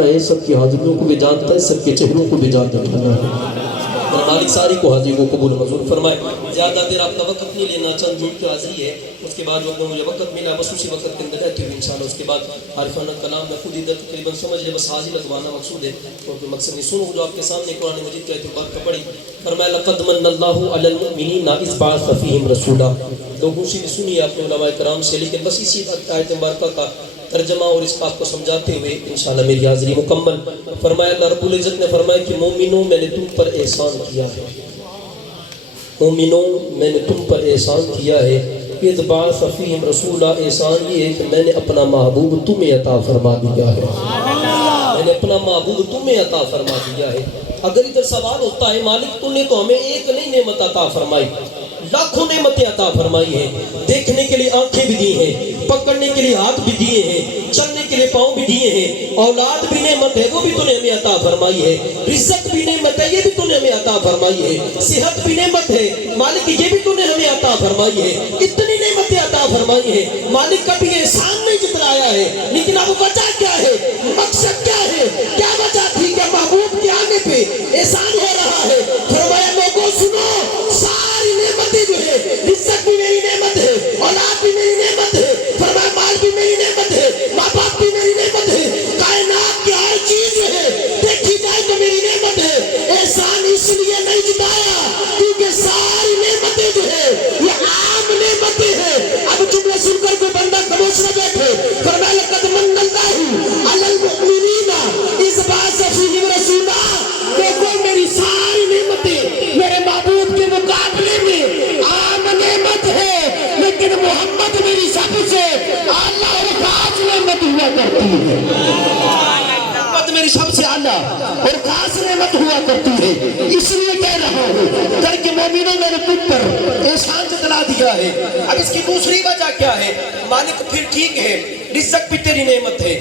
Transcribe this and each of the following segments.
جانتا ہے، سب کی حاضریوں کو بھی جانتا ہے، سب کے چہروں کو بھی جانتا ہے۔ مالک ساری کو حاضری کو قبول منظور فرمائے۔ زیادہ دیر آپ کا وقت نہیں لینا، چند منٹ کی حاضری ہے، اس کے بعد جو مجھے وقت ملا بس اسی وقت کے اندر رہتے ہوئے انشاءاللہ اس کے بعد عارفانہ کلام میں خود ادھر تقریباً سمجھ لے، بس حاضری لگوانا مقصود ہے، کیونکہ مقصد نہیں سنو جو آپ کے سامنے قرآن مجید کی آیت مبارکہ پڑھی۔ فرمایا لقد من اللہ علی المؤمنین اذ بعث فیہم رسولا۔ لوگوں سے بھی سنی آپ نے علماء کرام سے، لیکن بس اسی آیت مبارکہ کا ترجمہ اور اس بات کو سمجھاتے ہوئے انشاءاللہ میری حاضری مکمل۔ فرمایا اللہ رب العزت نے فرمایا کہ مومنوں میں نے تم پر احسان کیا ہے، مومنوں میں نے تم پر احسان کیا ہے، اذ بعث فیہم رسولا، احسان یہ ہے کہ میں نے اپنا محبوب تمہیں عطا فرما دیا ہے، میں نے اپنا محبوب تمہیں عطا فرما دیا ہے۔ اگر ادھر سوال ہوتا ہے مالک تو نے تو ہمیں ایک نہیں نعمت عطا فرمائی، لاکھوں نعمتیں عطا فرمائی ہیں، دیکھنے کے لیے آنکھیں بھی دی ہیں، پکڑنے کے لیے ہاتھ بھی دیے ہیں، چلنے کے لیے پاؤں بھی دیے ہیں، اولاد بھی نعمت ہے وہ بھی تو نے ہمیں عطا فرمائی ہے، رزق بھی نعمت ہے یہ بھی تو نے ہمیں عطا فرمائی ہے، صحت بھی نعمت ہے مالک یہ بھی تو نے ہمیں عطا فرمائی ہے، اتنی نعمتیں عطا فرمائی ہیں مالک کا بھی احسان نہیں جتلایا ہے، لیکن اب وجہ کیا ہے، مقصد کیا ہے، کیا وجہ تھی کہ محبوب کے آنے پہ احسان ہو رہا ہے۔ فرمایا لوگوں سنو، ساری نعمتیں جو ہے، رزق بھی میری نعمت ہے، اولاد بھی میری نعمت ہے، فرمایا مال بھی میری نعمت ہے، ماں باپ بھی میری نعمت ہے، کائنات کی ہر چیز جو ہے دیکھی جائے تو میری نعمت ہے۔ احسان اس لیے نہیں جتایا کیونکہ ساری نعمتیں جو ہے یہ عام نعمتیں ہیں۔ اب جملے سن کر کوئی بندہ خاموش نہ بیٹھے۔ فرمایا لقد من اللہ علی المؤمنین اذ بعث فیہم رسولا، دیکھو میری ساری نعمتیں میرے محبوب کے مقابلے میں عام نعمت ہے، لیکن محمد میری سب سے اعلیٰ اور خاص نعمت ہوا کرتی ہے، محمد میری سب سے اعلیٰ اور خاص نعمت ہوا کرتی ہے۔ اس لیے کہہ رہا ہوں کر کے مومنوں نے تم پر احسان جتلا دیا ہے۔ اب اس کی دوسری وجہ کیا ہے؟ مالک پھر ٹھیک ہے رزق بھی تیری نعمت ہے،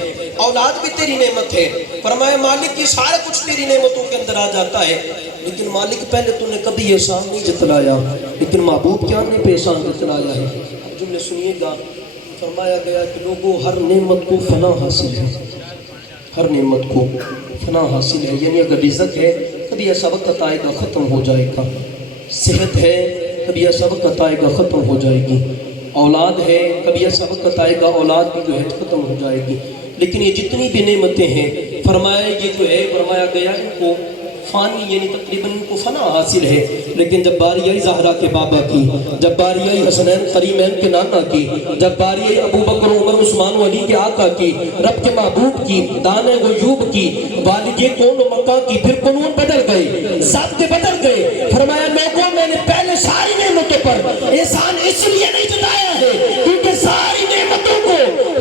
اولاد بھی تیری نعمت ہے، فرمایا مالک یہ سارا کچھ تیری نعمتوں کے اندر آ جاتا ہے، لیکن مالک پہلے تو نے کبھی احسان نہیں جتلایا، لیکن محبوب کے آنے پہ احسان جتلایا ہے۔ اب جملے سنیے گا، فرمایا گیا کہ لوگوں ہر نعمت کو فنا حاصل ہے، ہر نعمت کو فنا حاصل ہے، یعنی اگر رزق ہے کبھی ایسا وقت آئے گا ختم ہو جائے گا، صحت ہے کبھی ایسا وقت آئے گا ختم ہو جائے گی، اولاد ہے کبھی ایسا وقت آئے گا اولاد بھی جو ہے ختم ہو جائے گی، لیکن یہ جتنی بھی نعمتیں ہیں فرمایا یہ جو ہے فرمایا گیا ان کو فانی یعنی تقریباً ان کو فنا حاصل ہے، لیکن جب باری آئی زہرا کے بابا کی، جب باری آئی حسنین کریمین کے نانا کی، جب باری آئی ابو بکر عمر عثمان و علی کے آقا کی، رب کے محبوب کی، دانے غیوب کی، والد کون و مکہ کی، پھر قانون بدل گئے، ضابطے بدل گئے۔ فرمایا لوگوں میں نے پہلے ساری نعمتوں پر احسان اس لیے نہیں جتایا ہے کیونکہ ساری نعمتوں کو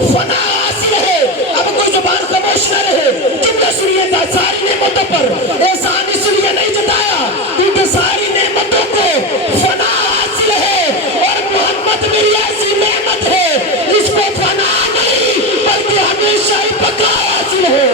فنا حاصل ہے۔ اب کوئی زبان خاموش نہ رہے، جملہ سنیے گا، ساری نعمتوں پر احسان اس لیے نہیں جتایا کیونکہ ساری نعمتوں کو فنا حاصل ہے، اور محمد میری ایسی نعمت ہے اس کو فنا نہیں بلکہ ہمیشہ ہی بقا حاصل ہے،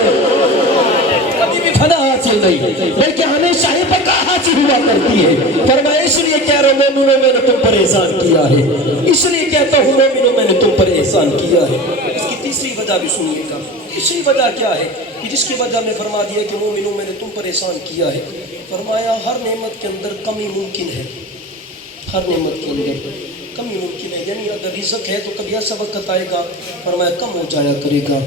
کبھی بھی فنا حاصل نہیں بلکہ ہمیشہ ہی بقا حاصل ہوا کرتی ہے۔ فرمایا اس لیے کہہ رہا ہوں مومنوں میں نے تم پر احسان کیا ہے، اس لیے کہتا ہوں مومنوں میں نے تم پر احسان کیا ہے۔ اس کی تیسری وجہ بھی سنیے گا، تیسری وجہ کیا ہے کہ جس کی وجہ میں فرما دیا کہ مومنوں میں نے تم پر احسان کیا ہے۔ فرمایا ہر نعمت کے اندر کمی ممکن ہے، ہر نعمت کے اندر کمی ممکن ہے، یعنی اگر رزق ہے تو کبھی ایسا وقت آئے گا فرمایا کم ہو جایا کرے گا،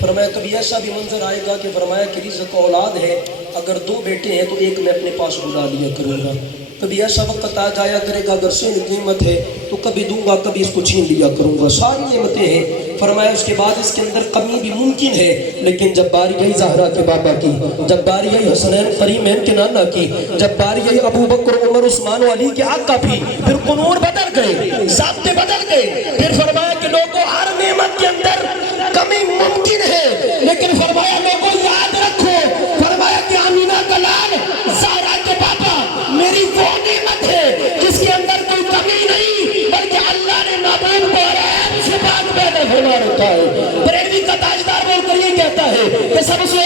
فرمایا کبھی ایسا بھی منظر آئے گا کہ فرمایا کہ رزق اولاد ہے، اگر 2 بیٹے ہیں تو ایک میں اپنے پاس بلا لیا کروں گا، کبھی ایسا وقت آ جایا کرے گا اگر صحت نعمت ہے تو کبھی دوں گا کبھی اس کو چھین لیا کروں گا، ساری نعمتیں ہیں۔ فرمایا اس کے بعد اس کے اندر کمی بھی ممکن ہے، لیکن جب باری آئی زہرا کے بابا کی، جب باری آئی حسنین کریمین کے نانا کی، جب باری آئی ابو بکر عمر عثمان و علی کے آقا بھی، پھر قانون بدل گئے، ضابطے بدل گئے، پھر فرمایا کہ لوگوں ہر نعمت کے اندر کمی ممکن ہے، لیکن فرمایا لوگوں یاد رکھو، فرمایا کہ آمینہ کا لال زہرا کے بابا میری وہ نعمت ہے جس کے اندر کوئی کمی نہیں بلکہ اللہ نے محبوب کو عیب سے پاک پیدا فرما رکھا ہے۔ بریلوی کا تاجدار بول کر یہ کہتا ہے کہ سب سے